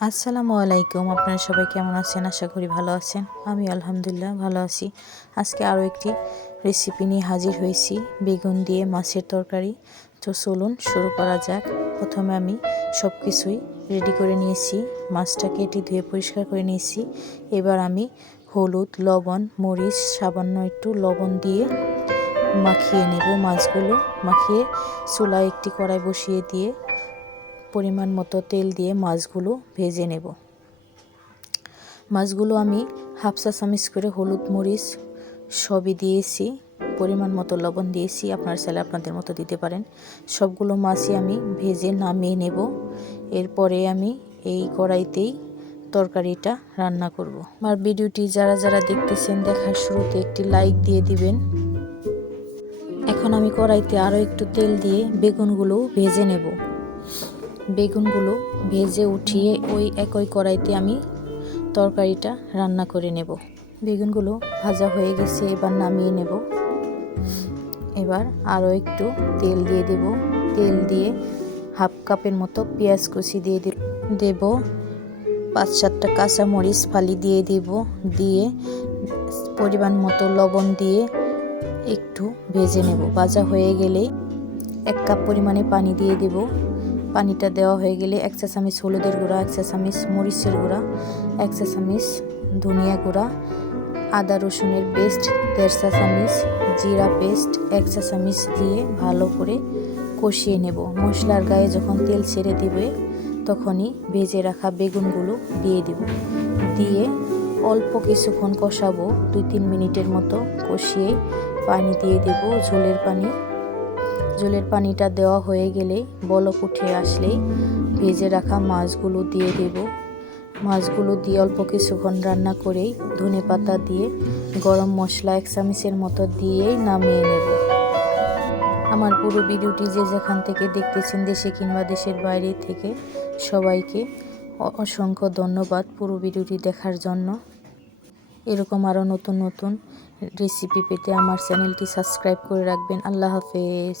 আসসালামু আলাইকুম, আপনারা সবাই কেমন আছেন? আশা করি ভালো আছেন। আমি আলহামদুলিল্লাহ ভালো আছি। আজকে আরও একটি রেসিপি নিয়ে হাজির হয়েছি। বেগুন দিয়ে মাছের তরকারি। তো চলুন শুরু করা যাক। প্রথমে আমি সব কিছুই রেডি করে নিয়েছি। মাছটা কেটে ধুয়ে পরিষ্কার করে নিয়েছি। এবার আমি হলুদ, লবণ, মরিচ, সামান্য একটু লবণ দিয়ে মাখিয়ে নেব মাছগুলো। মাখিয়ে চুলায় একটি কড়াই বসিয়ে দিয়ে পরিমাণ মতো তেল দিয়ে মাছগুলো ভেজে নেব। মাছগুলো আমি হাফ হাফসা চামিচ করে হলুদ মরিচ, সবই দিয়েছি, পরিমাণ মতো লবণ দিয়েছি, আপনার ছেলে আপনাদের মতো দিতে পারেন। সবগুলো মাছই আমি ভেজে নামিয়ে নেব। এরপরে আমি এই কড়াইতেই তরকারিটা রান্না করব। আমার ভিডিওটি যারা যারা দেখতেছেন দেখার শুরুতে একটি লাইক দিয়ে দিবেন। এখন আমি কড়াইতে আরও একটু তেল দিয়ে বেগুনগুলো ভেজে নেব। বেগুনগুলো ভেজে উঠিয়ে ওই একই কড়াইতে আমি তরকারিটা রান্না করে নেব। বেগুনগুলো ভাজা হয়ে গেছে, এবার নামিয়ে নেব। এবার আরও একটু তেল দিয়ে দেব। তেল দিয়ে হাফ কাপের মতো পেঁয়াজ কুচি দিয়ে দেব। পাঁচ সাতটা কাঁচা মরিচ ফালি দিয়ে দেব। দিয়ে পরিমাণ মতো লবণ দিয়ে একটু ভেজে নেব। ভাজা হয়ে গেলে এক কাপ পরিমাণে পানি দিয়ে দেব। পানিটা দেওয়া হয়ে গেলে এক চা চামিচ হলুদের গুঁড়া, এক চা চামিচ মরিচের গুঁড়া, এক চা চামিচ ধনিয়া গুঁড়া, আদা রসুনের পেস্ট, দেড় চা চামিচ জিরা পেস্ট, এক চা চামিচ দিয়ে ভালো করে কষিয়ে নেব। মশলার গায়ে যখন তেল ছেড়ে দেবে, তখনই ভেজে রাখা বেগুনগুলো দিয়ে দেব। দিয়ে অল্প কিছুক্ষণ কষাবো দুই তিন মিনিটের মতো কষিয়ে পানি দিয়ে দেব। ঝোলের পানি জলের পানিটা দেওয়া হয়ে গেলেই বলক উঠে আসলেই ভেজে রাখা মাছগুলো দিয়ে দেব। মাছগুলো দিয়ে অল্প কিছুক্ষণ রান্না করেই ধনে পাতা দিয়ে গরম মশলা এক চামিচের মতো দিয়েই নামিয়ে নেব। আমার পুরো ভিডিওটি যে যেখান থেকে দেখতেছেন দেশে কিংবা দেশের বাইরে থেকে সবাইকে অসংখ্য ধন্যবাদ পুরো ভিডিওটি দেখার জন্য। এরকম আরও নতুন নতুন রেসিপি পেতে আমার চ্যানেলটি সাবস্ক্রাইব করে রাখবেন। আল্লাহ হাফেজ।